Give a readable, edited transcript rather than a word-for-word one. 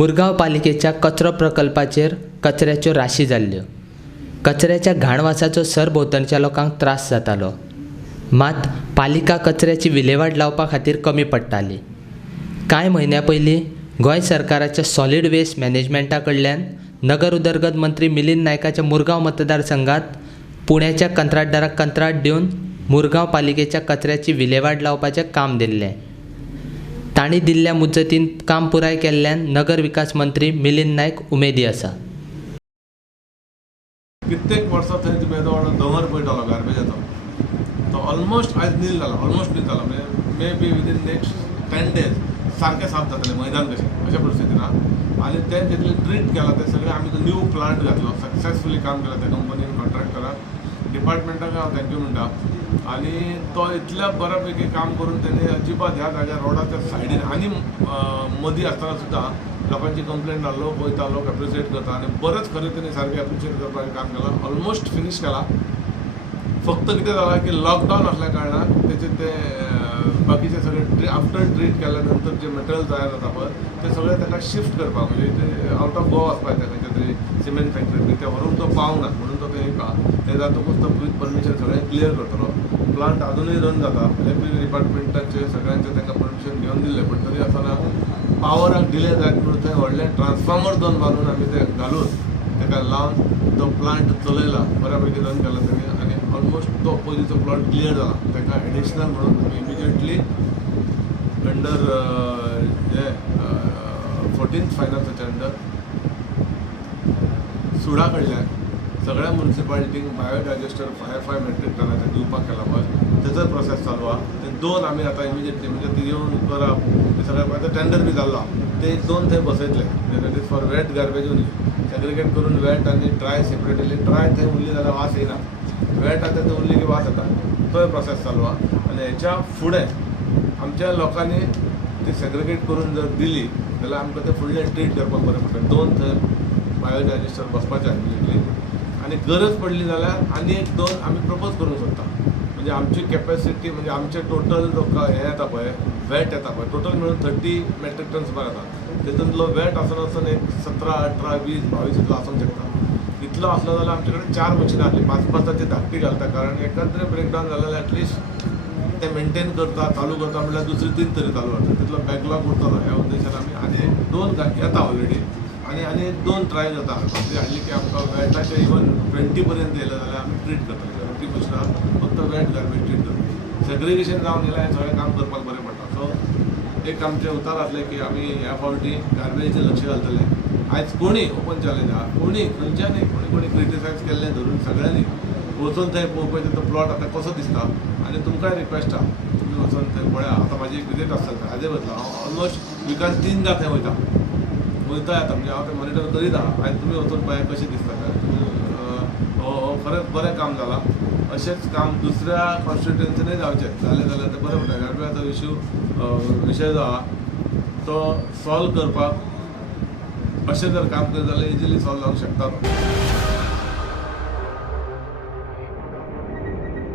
मुरगांव पालिकेच्या कचरो प्रकल्पाचेर कचऱ्याच्यो राशी जाल्ल्यो. कचऱ्याच्या घाणवासाचो सरभोंवतणच्या लोकांक त्रास जातालो. मात पालिका कचऱ्याची विलेवाट लावपा खातीर कमी पडटाली. कांय म्हयन्यां पयलीं गोंय सरकाराच्या सॉलिड वेस्ट मॅनेजमेंटा कडल्यान नगर उदरगत मंत्री मिलिंद नायकाच्या मुरगांव मतदारसंघात पुण्याच्या कंत्राटदाराक कंत्राट दिवन मुरगांव पालिकेच्या कचऱ्याची विलेवाट लावपाचें काम दिल्लें. तांणी दिल्ल्या मुजतीन काम पुराय केल्ल्यान नगर विकास मंत्री मिलिंद नायक उमेदी आसा. कित्येक वर्सां थंय तुमी येदो व्हडलो दोंगर पळयतालो गार्बेजाचो, तो ऑलमोस्ट आयज नील जाला, ऑलमोस्ट नील जाला. म्हणजे may be within next 10 days सारकें साफ जातलें मैदान कशें अशा परिस्थितीन आहा. आनी तें जितलें ट्रीट केलां तें सगळें आमी न्यू प्लांट घातलो, सक्सेसफुली काम केलां त्या कंपनीन, कॉन्ट्रॅक्टराक, डिपार्टमेंटाक हांव थँक्यू म्हणटा. आनी तो इतल्या बऱ्यापैकी काम करून तेणी अजिबात ह्या जाग्यार रोडाच्या सायडीन आनी मदीं आसतना सुद्दां लोकांची कंप्लेंट आहा, लोक वयता, लोक एप्रिशिएट करता आनी बरेंच खरें तेणी सारकें एप्रिशिएट करपाचें काम केलां. ऑलमोस्ट फिनीश केलां. फक्त कितें जालां की लॉकडावन आसल्या कारणान तेचे ते बाकीचे सगळे आफ्टर ट्रीट केल्या नंतर जे मटेरियल तयार जाता पळय ते सगळें ताका शिफ्ट करपाक, म्हणजे ते आउट ऑफ गोवा वचपाक जाय खंयच्या तरी सिमेंट फॅक्टरीन बी, ते व्हरून तो पावना म्हणून तो थंय येता. ते जातकूच तो विथ परमिशन सगळें क्लियर करतलो. प्लांट अजूनय रन जाता. इलेक्ट्रीक डिपार्टमेंटाचे सगळ्यांचे तांकां परमिशन घेवन दिल्लें, पण तरी आसतना पावराक डिले जायत म्हणून थंय व्हडले ट्रान्सफॉर्मर दोन बांदून आमी ते घालून ताका लावन तो प्लांट चलयला, बऱ्यापैकी रन केला तेणी. आनी ऑलमोस्ट तो पयलींचो प्लॉट क्लियर जाला. ताका एडिशनल म्हणून इमिजिएटली अंडर हे 14th फायनान्साच्या अंडर सुडा कडल्यान सगळ्या म्युनिसिपालिटींक बायोडायजेस्टर 5 मेट्रीक टनाचे दिवपाक केला पळय, तेचो प्रोसेस चालू आहा. ते 2 आमी आतां इमिजिएटली, म्हणजे ती येवन करप, ते सगळें आतां टेंडर बी जाल्लो आहा. ते 2 थंय बसयतले, that is for wet garbage only. Segregate करून वेट आनी ड्राय सेपरेटली. ड्राय थंय उरली जाल्यार वास येना, वेट आतां थंय उरली की वास येता. तो प्रोसेस चालू आहा. आनी हेच्या फुडें आमच्या लोकांनी ती सॅग्रिगेट करून जर दिली जाल्यार आमकां ते फुडलें ट्रीट करपाक बरें पडटा. 2 थंय बायोडायजेस्टर बसपाचें इमिजिएटली. आनी गरज पडली जाल्यार आनी एक 2 आमी प्रपोज करूंक सोदता. म्हणजे आमची कॅपॅसिटी, म्हणजे आमचे टोटल हे येता पळय, वेट येता पळय, टोटल मेळून 30 मेट्रीक टन सुमार येता. तितूंतलो वेट आसून एक 17, 18, 20, 22 इतलो आसूंक शकता. इतलो आसलो जाल्यार आमचे कडेन 4 मशिनां आसली, 5-5 धाकटी घालता. कारण एकाद्रे ब्रेकडावन जालें जाल्यार एटलिस्ट ते मेंटेन करता, चालू करता म्हणल्यार दुसरी 3 तरी चालू करता. तितलो बॅकलॉग उरतलो. ह्या उद्देशान आमी आनी 2 येता ऑलरेडी, आनी 2 ट्राय जाता हाडली की आमकां वेटाचे इवन 20 पर्यंत येयले जाल्यार आमी ट्रीट करतले. 20 मशिनां फक्त वेट गार्बेज ट्रीट करता. सॅग्रिगेशन जावन येयल्यार हें सगळें काम करपाक बरें पडटा. सो एक आमचें उतार आसलें की आमी ह्या फावटी गार्बेजीचेर लक्ष घालतले. आयज कोणी ओपन चॅलेंज आहा, कोणी खंयच्यानी कोणी क्रिटिसायज केल्लें धरून सगळ्यांनी वचून थंय पळोवपाचें तो प्लॉट आतां कसो दिसता. आनी तुमकांय रिक्वेस्ट आहा, तुमी वचून थंय पळया. आतां म्हाजी एक विजीट आसता थंय, हाजे वयतलो हांव. ऑलमोस्ट विकान 3दां थंय वयता येता. म्हणजे हांव तें मॉनिटर करीत आहा. आयज तुमी वचून पळया कशें दिसता तें. खरेंच बरें काम जालां. अशेंच काम दुसऱ्या कॉन्स्टिट्युएन्सीनूय जावचें जालें जाल्यार तें बरें पडटा. गार्बेजाचो विशय जो आहा तो सॉल्व करपाक अशें जर काम केलें जाल्यार इजिली सॉल्व जावंक शकता.